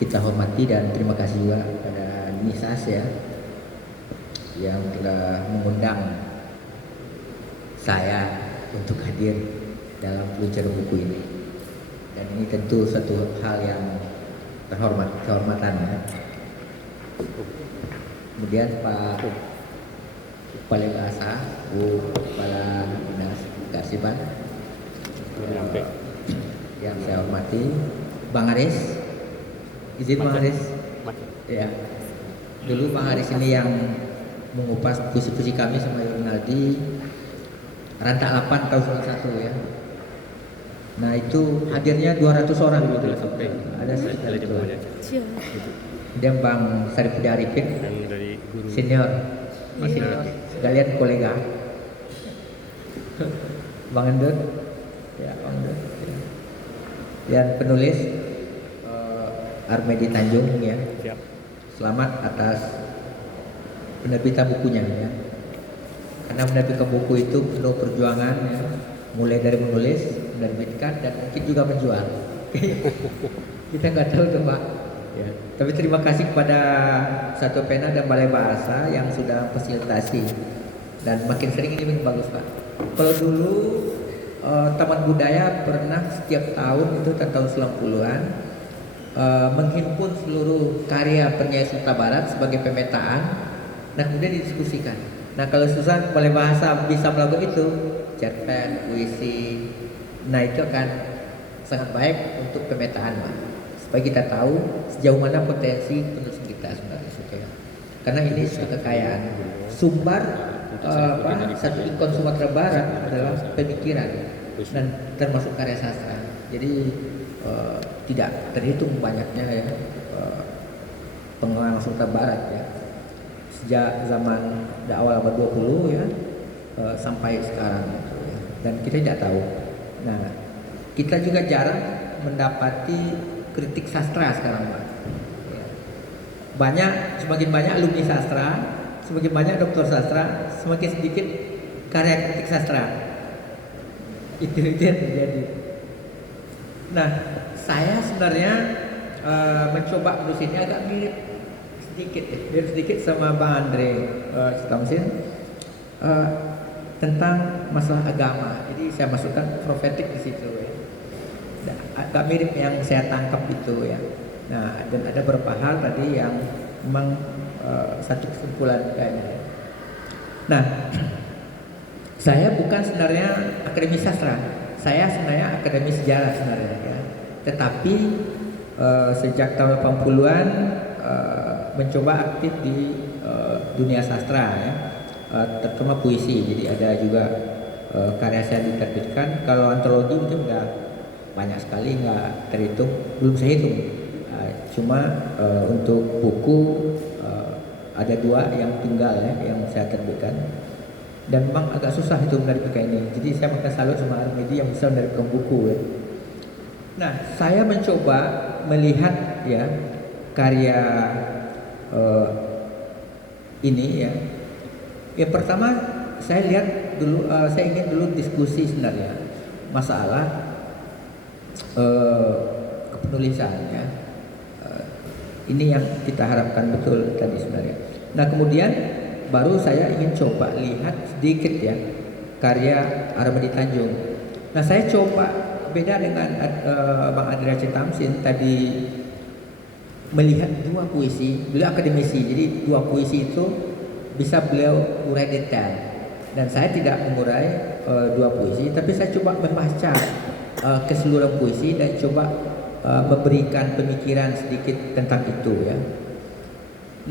kita hormati dan terima kasih juga kepada Nisas ya yang telah mengundang saya untuk hadir dalam peluncuran buku ini. Dan ini tentu satu hal yang kehormatan ya. Kemudian Pak Kepala Bahasa, Bu Kepala Dinas Kearsipan yang saya hormati, Bang Aris, izin Bang Aris, ya. Dulu Bang Aris ini yang mengupas puisi-puisi kami sama Yunaldi, Rantak 8 tahun 91 ya. Nah itu hadirnya 200 orang gitu. Ada sekitar itu. Dia Bang Sarifudi Arifin, senior, sekalian kolega. Bang Endut, ya Bang Endut. Dan penulis Armedi Tanjung ya. Selamat atas penerbitan bukunya ya. Karena menerbitkan buku itu penuh perjuangan ya. Mulai dari menulis, menerbitkan dan mungkin juga menjual. Kita nggak tahu tuh Pak. Ya. Tapi terima kasih kepada Satu Pena dan Balai Bahasa yang sudah fasilitasi dan makin sering ini makin bagus Pak. Kalau dulu Taman Budaya pernah setiap tahun itu tahun 90-an menghimpun seluruh karya penyair Sumatera Barat sebagai pemetaan dan kemudian didiskusikan. Nah kalau susah Balai Bahasa bisa melakukan itu, cerpen, puisi, nah itu akan sangat baik untuk pemetaan Pak. Supaya kita tahu sejauh mana potensi penulis kita sebenarnya ya. Karena ini suatu kekayaan. Sumber satu ikon Sumatera Barat adalah pemikiran dan termasuk karya sastra. Jadi tidak terhitung banyaknya ya pengarang Sumatera Barat ya. Sejak zaman awal abad 20 ya sampai sekarang gitu, ya. Dan kita tidak tahu. Nah, kita juga jarang mendapati kritik sastra sekarang Pak. Semakin banyak alumni sastra, semakin banyak doktor sastra, semakin sedikit karya kritik sastra. Itu yang terjadi. Nah, saya sebenarnya mencoba menulis ini agak mirip sedikit sama Bang Andre Citamsin tentang masalah agama. Jadi saya masukkan profetik di situ ya. Agak mirip yang saya tangkap itu ya. Nah, dan ada beberapa hal tadi yang memang satu kesimpulan kayaknya. Nah, saya bukan sebenarnya akademi sastra. Saya sebenarnya akademi sejarah sebenarnya ya. Tetapi sejak tahun 80-an mencoba aktif di dunia sastra ya. Terutama puisi. Jadi ada juga karya saya diterbitkan. Kalau antologi itu udah banyak sekali, nggak terhitung, belum saya hitung. Cuma untuk buku ada 2 yang tinggal ya yang saya terbitkan dan memang agak susah itu menerbitkan ini. Jadi saya makin salut sama Armedi yang bisa menerbitkan buku ya. Nah, saya mencoba melihat ya karya ini ya. Yang pertama saya lihat dulu, saya ingin dulu diskusi sebenarnya masalah kepenulisannya. Ini yang kita harapkan betul tadi sebenarnya. Nah kemudian baru saya ingin coba lihat sedikit ya karya Armedi Tanjung. Nah saya coba beda dengan Bang Andrea Citamsin tadi melihat 2 puisi, beliau akademisi, jadi 2 puisi itu bisa beliau urai detail. Dan saya tidak mengurai 2 puisi, tapi saya coba membaca keseluruhan puisi dan coba memberikan pemikiran sedikit tentang itu ya.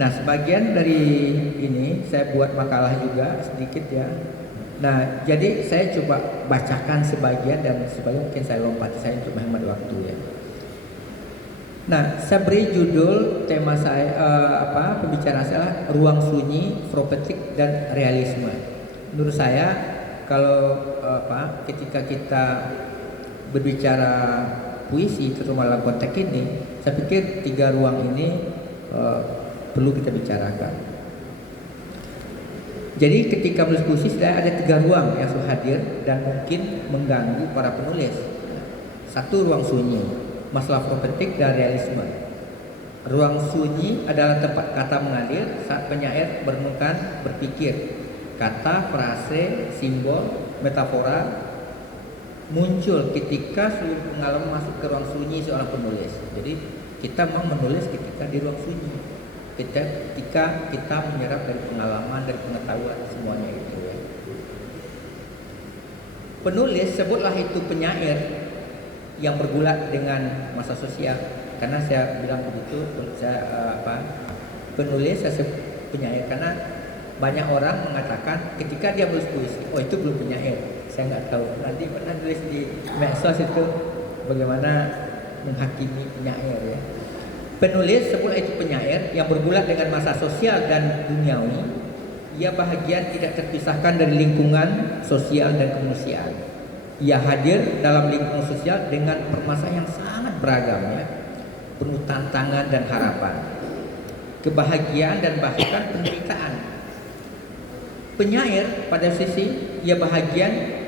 Nah sebagian dari ini saya buat makalah juga sedikit ya. Nah jadi saya coba bacakan sebagian dan sebagian mungkin saya lompati saya untuk menghemat waktu ya. Nah saya beri judul tema saya pembicaraan saya ruang sunyi, profetik dan realisme. Menurut saya kalau ketika kita berbicara puisi terutama dalam konteks ini, saya pikir 3 ruang ini perlu kita bicarakan. Jadi ketika menulis puisi ada 3 ruang yang selalu hadir dan mungkin mengganggu para penulis. 1 ruang sunyi, masalah profetik dan realisme. Ruang sunyi adalah tempat kata mengalir saat penyair merenungkan, berpikir. Kata, frase, simbol, metafora muncul ketika seluruh pengalaman masuk ke ruang sunyi seorang penulis. Jadi kita mau menulis ketika di ruang sunyi, ketika kita menyerap dari pengalaman, dari pengetahuan semuanya itu ya. Penulis, sebutlah itu penyair yang bergulat dengan masa sosial. Karena saya bilang begitu, penulis saya sebut penyair karena banyak orang mengatakan ketika dia menulis puisi, oh itu belum penyair. Saya nggak tahu. Nanti pernah tulis di medsos itu bagaimana menghakimi penyair ya. Penulis, sebutlah itu penyair yang bergulat dengan masa sosial dan duniawi. Ia bahagian tidak terpisahkan dari lingkungan sosial dan kemanusiaan. Ia hadir dalam lingkungan sosial dengan permasalahan yang sangat beragam ya, penuh tantangan dan harapan, kebahagiaan dan bahkan penderitaan. Penyair pada sisi ia bahagian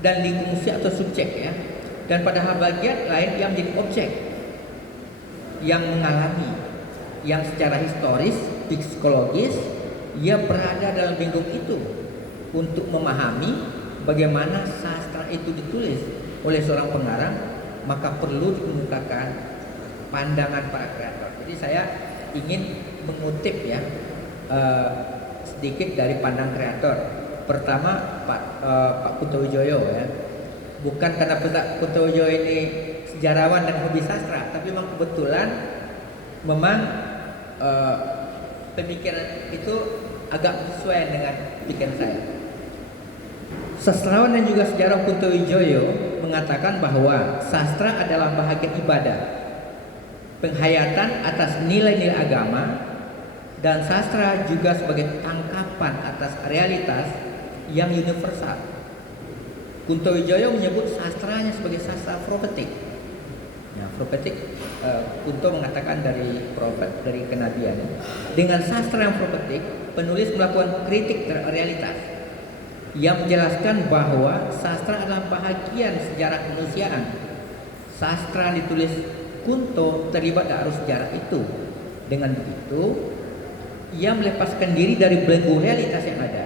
dan lingkungan sosial atau subjek ya, dan pada hal bagian lain yang menjadi objek yang mengalami, yang secara historis, psikologis ia berada dalam lingkup itu untuk memahami bagaimana sastra itu ditulis oleh seorang pengarang, maka perlu dikemukakan pandangan para kreator. Jadi saya ingin mengutip ya sedikit dari pandang kreator. Pertama Pak Kuntowijoyo ya, bukan karena Pak Kuntowijoyo ini sejarawan dan hobi sastra, tapi memang kebetulan pemikiran itu agak sesuai dengan pikiran saya. Sastrawan dan juga sejarawan Kuntowijoyo mengatakan bahwa sastra adalah bahagian ibadah, penghayatan atas nilai-nilai agama, dan sastra juga sebagai tangkapan atas realitas yang universal. Kuntowijoyo menyebut sastranya sebagai sastra profetik. Nah, profetik, Kunto mengatakan dari profet, dari kenabian. Dengan sastra yang profetik, penulis melakukan kritik terhadap realitas yang menjelaskan bahwa sastra adalah bahagian sejarah kemanusiaan. Sastra yang ditulis Kunto terlibat dalam arus sejarah itu. Dengan begitu, ia melepaskan diri dari belenggu realitas yang ada.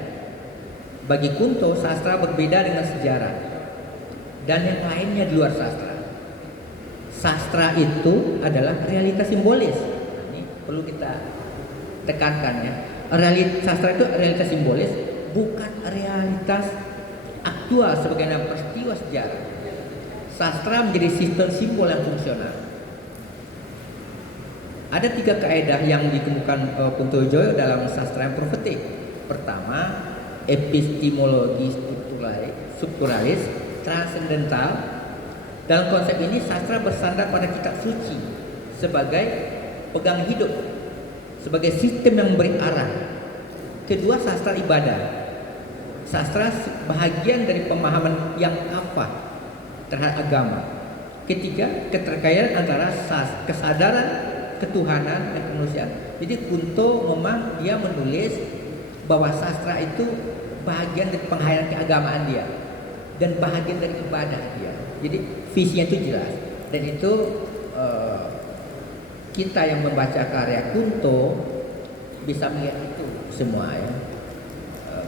Bagi Kunto, sastra berbeda dengan sejarah dan yang lainnya di luar sastra. Sastra itu adalah realitas simbolis. Ini perlu kita tekankan ya. Sastra itu realitas simbolis, bukan realitas aktual sebagaimana peristiwa sejarah. Sastra menjadi sistem simbol yang fungsional. Ada 3 kaidah yang dikemukakan Kuntowijoyo dalam sastra yang profetik. Pertama, epistemologi strukturalis, transendental. Dalam konsep ini sastra bersandar pada kitab suci sebagai pegang hidup, sebagai sistem yang memberi arah. Kedua, sastra ibadah. Sastra bahagian dari pemahaman yang apa terhadap agama. Ketiga, keterkaitan antara kesadaran ketuhanan dan kemanusiaan. Jadi Kunto memang dia menulis bahwa sastra itu bahagian dari penghayatan keagamaan dia dan bahagian dari ibadah dia. Jadi visinya itu jelas, dan itu kita yang membaca karya Kunto bisa melihat itu semua ya,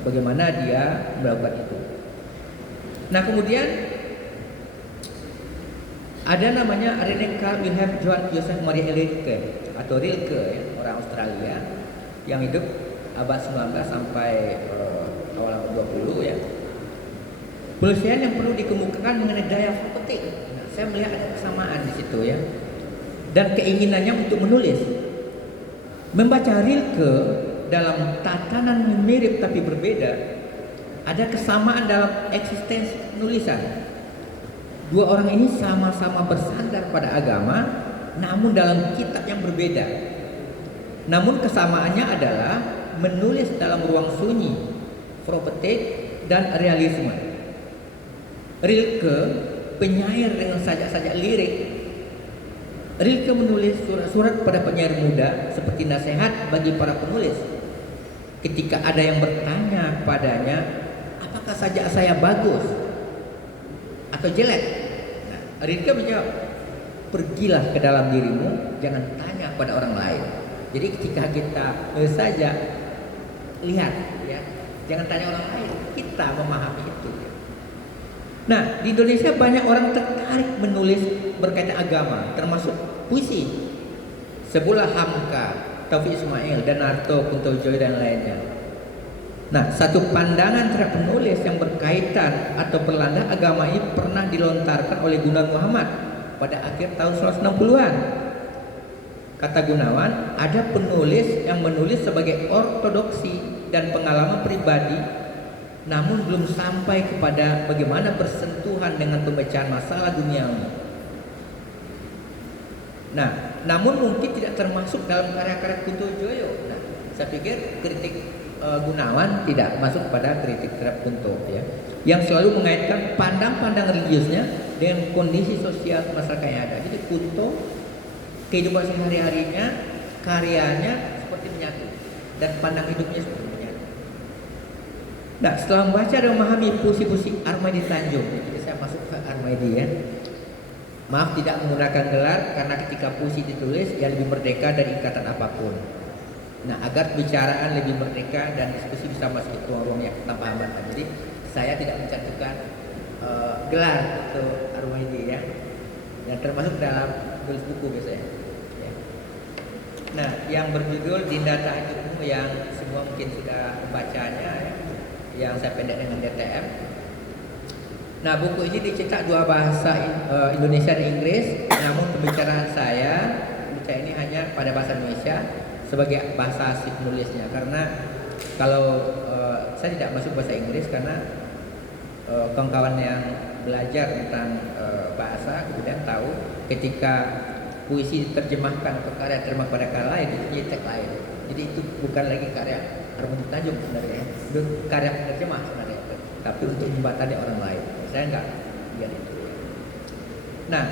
bagaimana dia melakukan itu. Nah kemudian ada namanya René Carl Wilhelm Johann Joseph Maria Rilke atau Rilke ya, orang Australia yang hidup abad 19 sampai awal 20 ya. Penulisan yang perlu dikemukakan mengenai daya profetik. Nah, saya melihat ada kesamaan di situ ya. Dan keinginannya untuk menulis. Membaca Rilke dalam tatanan mirip tapi berbeda, ada kesamaan dalam eksistensi penulisan. Dua orang ini sama-sama bersandar pada agama, namun dalam kitab yang berbeda. Namun kesamaannya adalah menulis dalam ruang sunyi, profetik dan realisme. Rilke penyair dengan sajak-sajak lirik. Rilke menulis surat-surat pada penyair muda seperti nasihat bagi para penulis. Ketika ada yang bertanya padanya, apakah sajak saya bagus atau jelek? Nah, Rilke menjawab, pergilah ke dalam dirimu, jangan tanya pada orang lain. Jadi ketika kita saja lihat, ya, jangan tanya orang lain, kita memahami itu. Nah, di Indonesia banyak orang tertarik menulis berkaitan agama, termasuk puisi. Sebulah Hamka, Taufik Ismail, Danarto, Kunto Joyo dan lainnya. Nah, satu pandangan terhadap penulis yang berkaitan atau berlanda agama ini pernah dilontarkan oleh Gunawan Muhammad pada akhir tahun 1960-an. Kata Gunawan, ada penulis yang menulis sebagai ortodoksi dan pengalaman pribadi, namun belum sampai kepada bagaimana bersentuhan dengan pemecahan masalah duniawi. Nah, namun mungkin tidak termasuk dalam karya-karya Kunto Joyo. Nah, saya pikir kritik Gunawan tidak masuk pada kritik terhadap Kunto, ya, yang selalu mengaitkan pandang-pandang religiusnya dengan kondisi sosial masyarakat yang ada. Jadi Kunto kehidupan sehari-harinya, karyanya seperti menyatu dan pandang hidupnya seperti menyatu. Nah, setelah membaca dan memahami puisi-puisi Armadi Tanjung, jadi saya masuk ke Armadi, ya. Maaf tidak menggunakan gelar karena ketika puisi ditulis dia lebih merdeka dari ikatan apapun. Nah, agar pembicaraan lebih merdeka dan diskusi bisa masuk ke ruang-ruang yang tanpa hambatan. Jadi saya tidak mencantumkan gelar untuk Armadi, ya, yang termasuk dalam tulis buku biasanya. Ya. Nah, yang berjudul Dinda Tahajudmu yang semua mungkin sudah membacanya, ya, yang saya pendek dengan DTM. Nah, buku ini dicetak dua bahasa, Indonesia dan Inggris. Namun pembicaraan saya ini hanya pada bahasa Indonesia sebagai bahasa asli penulisnya. Karena kalau saya tidak masuk bahasa Inggris karena kawan-kawan yang belajar tentang bahasa kemudian tahu ketika puisi diterjemahkan atau karya terjemah pada karya lain itu punya teks lain. Jadi itu bukan lagi karya Armadi Tanjung sebenarnya, itu karya penerjemah sebenarnya, tapi untuk membatasi orang lain. Saya enggak lihat itu. Nah,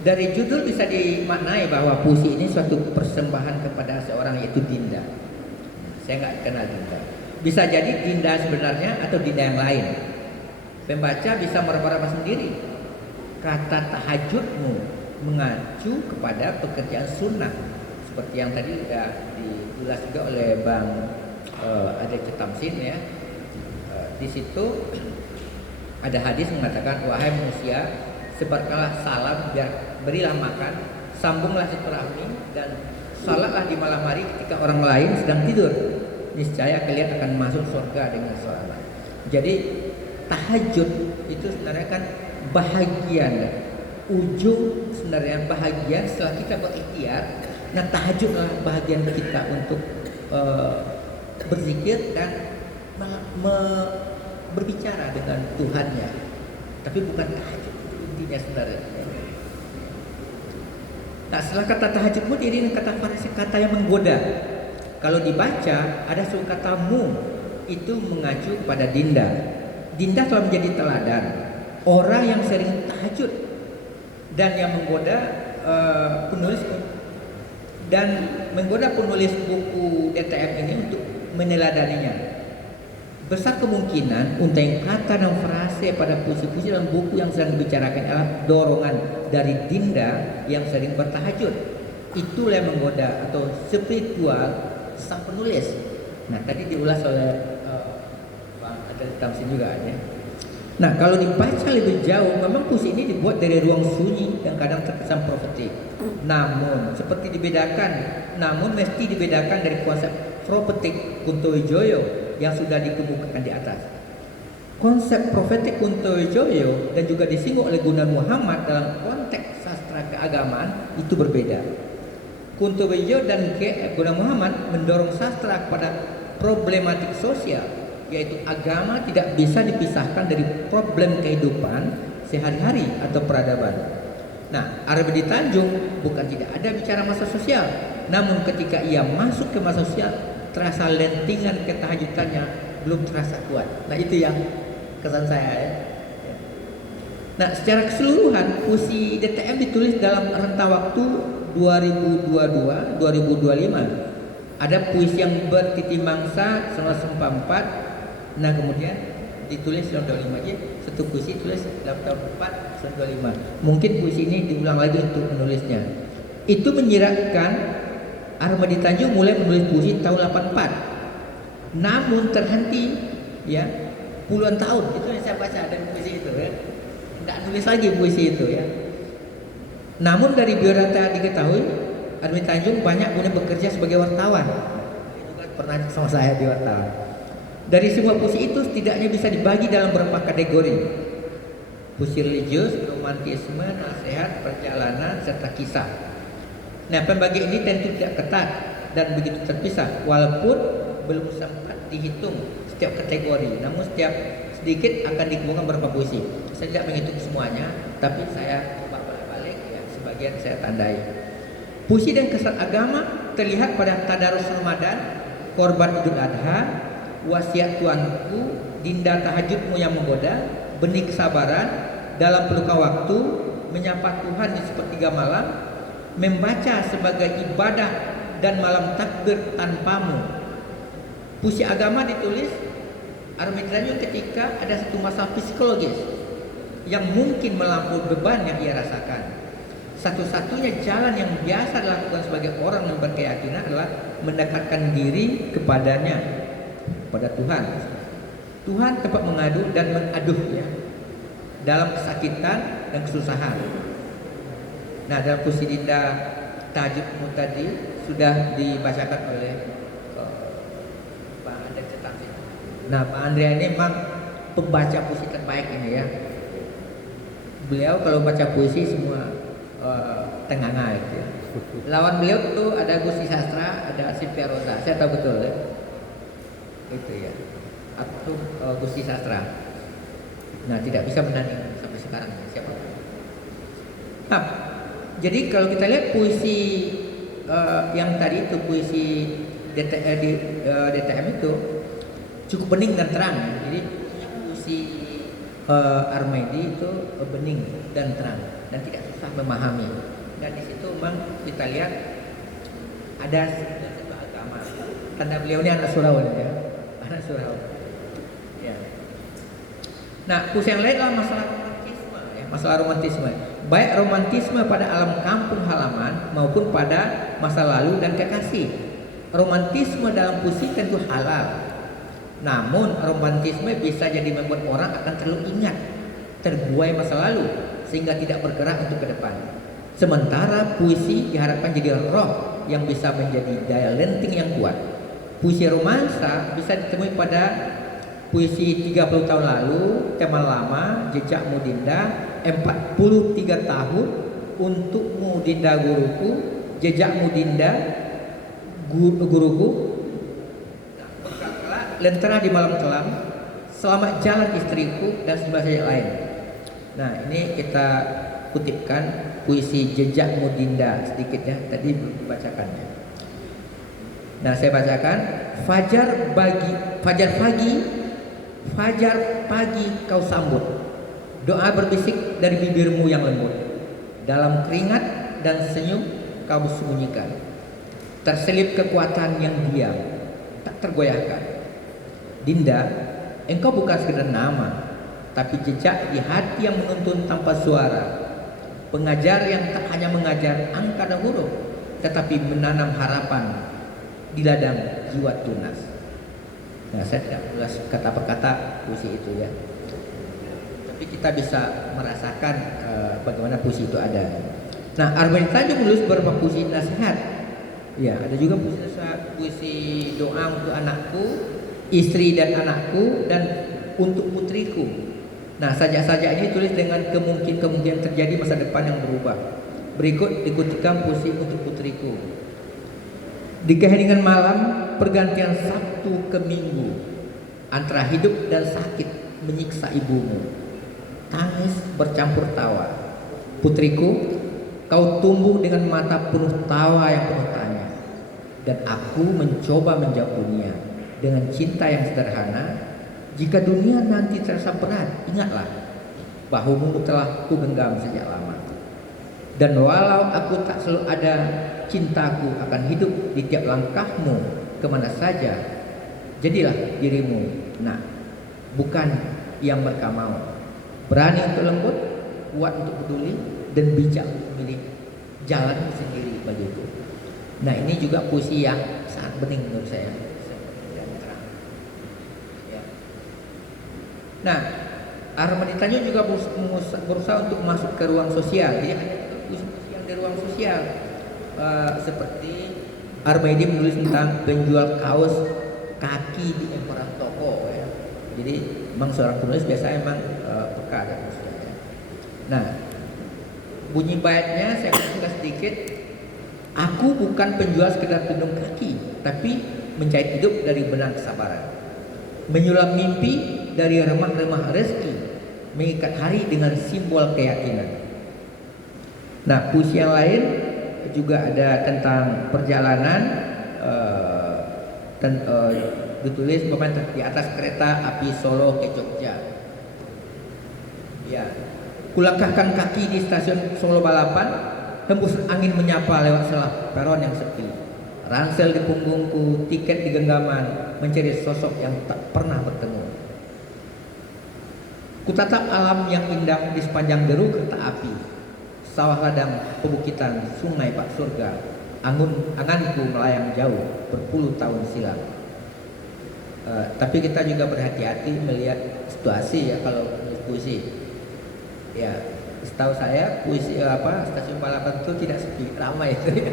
dari judul bisa dimaknai bahwa puisi ini suatu persembahan kepada seorang, yaitu Dinda. Saya enggak kenal Dinda. Bisa jadi Dinda sebenarnya atau Dinda yang lain. Pembaca bisa meraba-raba sendiri. Kata tahajudmu mengacu kepada pekerjaan sunnah, seperti yang tadi sudah diulas juga oleh Bang Adek Tamsin, ya. Di situ ada hadis mengatakan, wahai manusia, sebarkanlah salam, berilah makan, sambunglah silaturahmi, dan salatlah di malam hari ketika orang lain sedang tidur. Niscaya kalian akan masuk surga dengan salat. Jadi tahajud itu sebenarnya kan bahagian, ujung sebenarnya bahagian setelah kita berikhtiar. Nah, tahajudlah bahagian kita untuk berzikir dan berbicara dengan Tuhannya, tapi bukan tahajud intinya sebenarnya. Nah, setelah kata tahajudmu diiringi kata farisi, kata yang menggoda. Kalau dibaca ada suatu kata mu, itu mengacu kepada Dinda. Dinda telah menjadi teladan orang yang sering tahajud dan yang menggoda penulis dan menggoda penulis buku DTM ini untuk meneladaninya. Besar kemungkinan untaian kata dan frase pada puisi-puisi dalam buku yang sedang dibicarakan adalah dorongan dari Dinda yang sering bertahajud. Itulah yang menggoda atau spiritual sang penulis. Nah, tadi diulas oleh Bang Adel Tamsin juga, ya. Nah, kalau dibaca lebih jauh, memang puisi ini dibuat dari ruang sunyi yang kadang terkesan profetik. Namun mesti dibedakan dari konsep profetik Kunto Joyo yang sudah dikemukakan di atas. Konsep profetik Kunto Joyo dan juga disinggung oleh Gunawan Muhammad dalam konteks sastra keagamaan itu berbeda. Kunto Joyo dan Gunawan Muhammad mendorong sastra kepada problematik sosial, yaitu agama tidak bisa dipisahkan dari problem kehidupan sehari-hari atau peradaban. Nah, Armadi Tanjung bukan tidak ada bicara masa sosial, namun ketika ia masuk ke masa sosial, terasa lentingan ketahajudannya belum terasa kuat. Nah, itu yang kesan saya, ya. Nah, secara keseluruhan puisi DTM ditulis dalam rentang waktu 2022-2025. Ada puisi yang bertiti mangsa 1944. Nah, kemudian ditulis dalam tahun 5 aja. Satu puisi tulis dalam tahun 4 tahun 25. Mungkin puisi ini diulang lagi untuk menulisnya. Itu menyiratkan Armadi Tanjung mulai menulis puisi tahun 84. Namun terhenti ya puluhan tahun. Itu yang saya baca dari puisi itu ya. Tidak nulis lagi puisi itu ya. Namun dari biodata diketahui Armadi Tanjung banyak kemudian bekerja sebagai wartawan. Itu kan pernah sama saya di wartawan. Dari semua puisi itu setidaknya bisa dibagi dalam beberapa kategori. Puisi religius, romantisme, nasihat, perjalanan, serta kisah. Nah, pembagian ini tentu tidak ketat dan begitu terpisah, walaupun belum sempat dihitung setiap kategori. Namun setiap sedikit akan dikumpulkan beberapa puisi. Saya tidak menghitung semuanya, tapi saya coba balik ya, sebagian saya tandai. Puisi dan kesan agama terlihat pada Tadarus Ramadan, Korban Idul Adha, Wasiat Tuanku, Dinda Tahajudmu yang menggoda, Benih Kesabaran, Dalam Pelukan Waktu, Menyapa Tuhan di Sepertiga Malam, Membaca sebagai ibadah, dan Malam Takbir Tanpamu. Puisi agama ditulis Armadi Tanjung ketika ada satu masalah psikologis yang mungkin melampaui beban yang ia rasakan. Satu-satunya jalan yang biasa dilakukan sebagai orang yang berkeyakinan adalah mendekatkan diri kepadanya, pada Tuhan. Tuhan tempat mengadu dan mengaduh ya, dalam kesakitan dan kesusahan. Nah, dalam puisi Dinda Tahajudmu tadi sudah dibacakan oleh Pak Andre Cetak. Nah, Pak Andre ini memang pembaca puisi terbaik ini ya. Beliau kalau baca puisi semua tengah-tengah gitu ya. Lawan beliau itu ada Gusti Sastra, ada Silvia Rosa. Saya tahu betul ya. Itu ya. Atau Gusti Sastra. Nah, tidak bisa menanding sampai sekarang siapa. Nah, jadi kalau kita lihat puisi yang tadi itu puisi DTM itu cukup bening dan terang. Jadi puisi Armadi itu bening dan terang dan tidak susah memahami. Dan di situ memang kita lihat ada satu agama. Karena beliau ini anak surau ya, anak surau. Ya. Nah, puisi yang lain adalah masalah romantisme, ya, masalah romantisme. Baik romantisme pada alam kampung halaman maupun pada masa lalu dan kekasih. Romantisme dalam puisi tentu halal. Namun romantisme bisa jadi membuat orang akan terlalu ingat, terbuai masa lalu sehingga tidak bergerak untuk ke depan. Sementara puisi diharapkan jadi roh yang bisa menjadi daya lenting yang kuat. Puisi romansa bisa ditemui pada puisi 30 tahun lalu, Tema Lama, Jejakmu Dinda, 43 tahun, Untukmu Dinda Guruku, Jejakmu Dinda Guruku, Lentera di Malam Kelam, Selamat Jalan Istriku, dan sebagainya lain. Nah, ini kita kutipkan puisi Jejakmu Dinda sedikit ya, tadi belum dibacakannya. Nah, saya bacakan. Fajar pagi kau sambut, doa berbisik dari bibirmu yang lembut, dalam keringat dan senyum kau sembunyikan, terselip kekuatan yang diam, tak tergoyahkan. Dinda, engkau bukan sekedar nama, tapi jejak di hati yang menuntun tanpa suara. Pengajar yang tak hanya mengajar angka dan huruf, tetapi menanam harapan di ladang jiwa tunas. Nah, saya tidak ulas kata per kata puisi itu ya, tapi kita bisa merasakan bagaimana puisi itu ada. Nah, Armadi Tanjung menulis beberapa puisi nasihat. Ya, ada juga puisi nasihat, puisi doa untuk anakku, istri dan anakku, dan untuk putriku. Nah, sajak-sajak ini tulis dengan kemungkinan terjadi masa depan yang berubah. Berikut dikutipkan puisi untuk putriku. Di keheningan malam, pergantian Sabtu ke Minggu, antara hidup dan sakit menyiksa ibumu, tangis bercampur tawa. Putriku, kau tumbuh dengan mata penuh tawa yang penuh tanya, dan aku mencoba menjawab dunia dengan cinta yang sederhana. Jika dunia nanti terasa berat, ingatlah bahumu telah kugenggam sejak lama. Dan walau aku tak selalu ada, cintaku akan hidup di tiap langkahmu kemana saja. Jadilah dirimu, nah, bukan yang mereka mau. Berani untuk lembut, kuat untuk peduli, dan bijak untuk memilih jalan sendiri begitu. Nah ini juga puisi yang sangat bening menurut saya. Ya. Nah Armadi Tanjung juga berusaha untuk masuk ke ruang sosial. Jadi ada puisi-puisi yang di ruang sosial, seperti Armadi menulis tentang penjual kaos kaki di emperan toko ya. Jadi memang seorang penulis biasanya memang peka dan ya. Nah bunyi baitnya saya buka sedikit. Aku bukan penjual sekedar pelindung kaki, tapi menjahit hidup dari benang kesabaran, menyulam mimpi dari remah-remah rezeki, mengikat hari dengan simbol keyakinan. Nah puisi yang lain juga ada tentang perjalanan, ditulis di atas kereta api Solo ke Jogja. Ya, kulangkahkan kaki di stasiun Solo Balapan, hembus angin menyapa lewat celah peron yang sepi. Ransel di punggungku, tiket di genggaman, mencari sosok yang tak pernah bertemu. Kutatap alam yang indah di sepanjang deru kereta api, sawah ladang, pebukitan, sungai pak surga. Anganku melayang jauh berpuluh tahun silam. Tapi kita juga berhati-hati melihat situasi ya kalau menulis puisi. Ya, setahu saya puisi stasiun Balapan itu tidak sepi, ramai itu ya.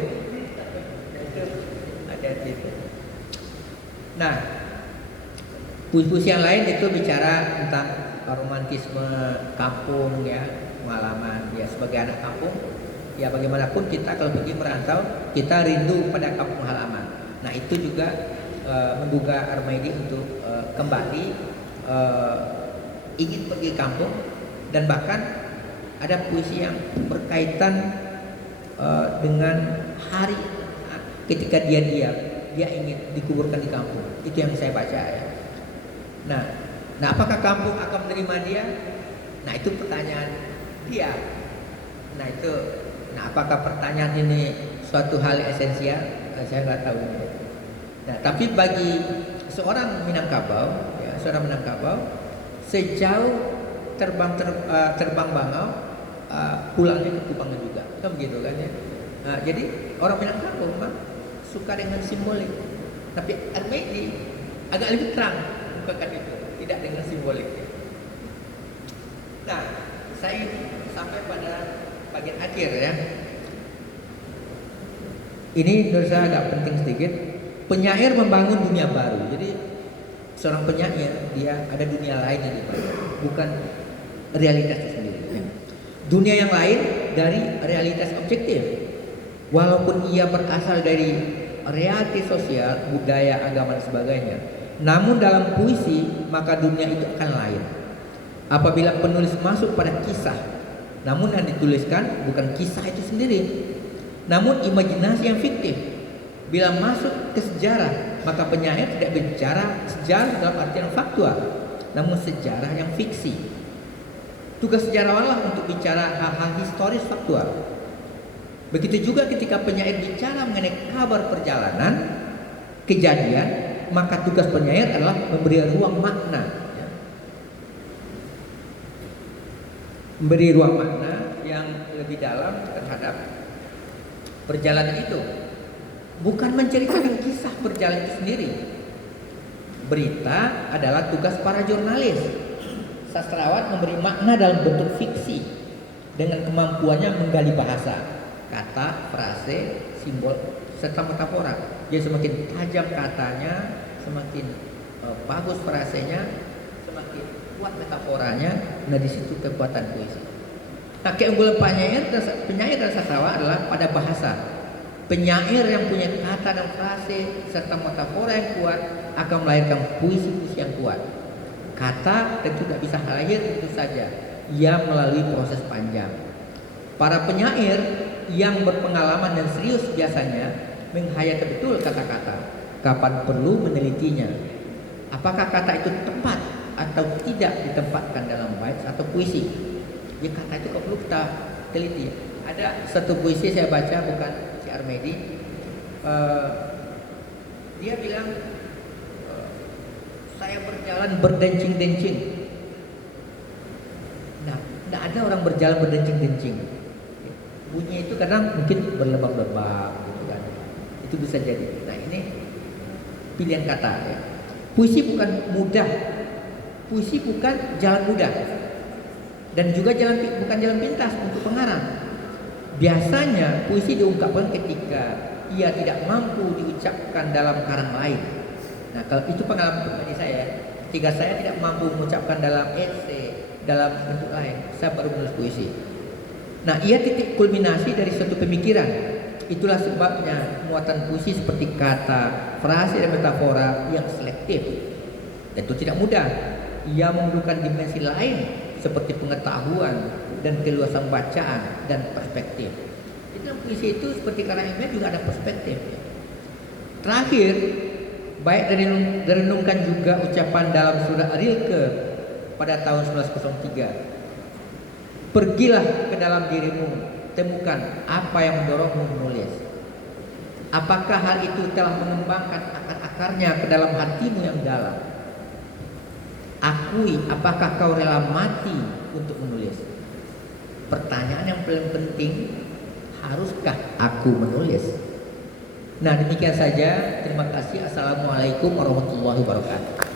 Itu ada itu. Nah, puisi-puisi yang lain itu bicara tentang romantisme kampung ya, malaman ya, sebagai anak kampung ya bagaimanapun kita kalau pergi merantau kita rindu pada kampung halaman. Nah itu juga menggugah Armadi untuk kembali ingin pergi kampung, dan bahkan ada puisi yang berkaitan dengan hari ketika dia ingin dikuburkan di kampung. Itu yang saya baca ya. Nah apakah kampung akan menerima dia? Nah itu pertanyaan dia. Nah apakah pertanyaan ini suatu hal esensial? Saya nggak tahu. Nah tapi bagi seorang Minangkabau, ya, sejauh terbang bangau, pulangnya ke Kubangan juga, kan begitu kan ya. Nah, jadi orang Minangkabau memang suka dengan simbolik, tapi Armadi agak lebih terang bukan itu, tidak dengan simbolik. Nah, saya sampai pada bagian akhir ya. Ini menurut saya agak penting sedikit. Penyair membangun dunia baru. Jadi seorang penyair dia ada dunia lain yang dibangun, bukan realitas sendiri. Dunia yang lain dari realitas objektif. Walaupun ia berasal dari realiti sosial, budaya, agama dan sebagainya. Namun dalam puisi maka dunia itu akan lain. Apabila penulis masuk pada kisah, namun yang dituliskan bukan kisah itu sendiri, namun imajinasi yang fiktif. Bila masuk ke sejarah, maka penyair tidak bicara sejarah dalam artian faktual, namun sejarah yang fiksi. Tugas sejarawanlah untuk bicara hal-hal historis faktual. Begitu juga ketika penyair bicara mengenai kabar perjalanan, kejadian, maka tugas penyair adalah memberi ruang makna. Memberi ruang makna yang lebih dalam terhadap perjalanan itu. Bukan menceritakan kisah perjalanan itu sendiri. Berita adalah tugas para jurnalis. Sastrawan memberi makna dalam bentuk fiksi dengan kemampuannya menggali bahasa, kata, frase, simbol, serta metafora. Jadi semakin tajam katanya, semakin bagus frasenya, semakin kuat metaforanya. Nah di situ kekuatan puisi. Nah keunggulan penyair dan sastrawan adalah pada bahasa. Penyair yang punya kata dan frase serta metafora yang kuat akan melahirkan puisi-puisi yang kuat. Kata tentu tidak bisa lahir tentu saja, ia melalui proses panjang. Para penyair yang berpengalaman dan serius biasanya menghayati betul kata-kata, kapan perlu menelitinya. Apakah kata itu tepat atau tidak ditempatkan dalam bait atau puisi? Ya kata itu kalau perlu kita teliti. Ada satu puisi saya baca, bukan si Armadi, dia bilang saya berjalan berdencing-dencing. Nah, tidak ada ada orang berjalan berdencing-dencing. Bunyi itu kadang mungkin berlebam-lebam gitu kan. Itu bisa jadi. Nah, ini pilihan kata ya. Puisi bukan mudah. Puisi bukan jalan mudah. Dan juga bukan jalan pintas untuk pengarang. Biasanya puisi diungkapkan ketika ia tidak mampu diucapkan dalam karang lain. Nah, kalau itu pengalaman pribadi saya. Ketika saya tidak mampu mengucapkan dalam esai, dalam bentuk lain, saya baru menulis puisi. Nah, ia titik kulminasi dari suatu pemikiran. Itulah sebabnya muatan puisi seperti kata, frase dan metafora yang selektif. Dan itu tidak mudah. Ia memerlukan dimensi lain seperti pengetahuan dan keluasan bacaan dan perspektif. Jadi dalam puisi itu seperti karya ilmiah juga ada perspektif. Terakhir, baik direnungkan juga ucapan dalam surat Rilke pada tahun 1903. Pergilah ke dalam dirimu, temukan apa yang mendorongmu menulis. Apakah hal itu telah mengembangkan akar-akarnya ke dalam hatimu yang dalam? Akui apakah kau rela mati untuk menulis. Pertanyaan yang paling penting, haruskah aku menulis? Nah, demikian saja. Terima kasih. Assalamualaikum warahmatullahi wabarakatuh.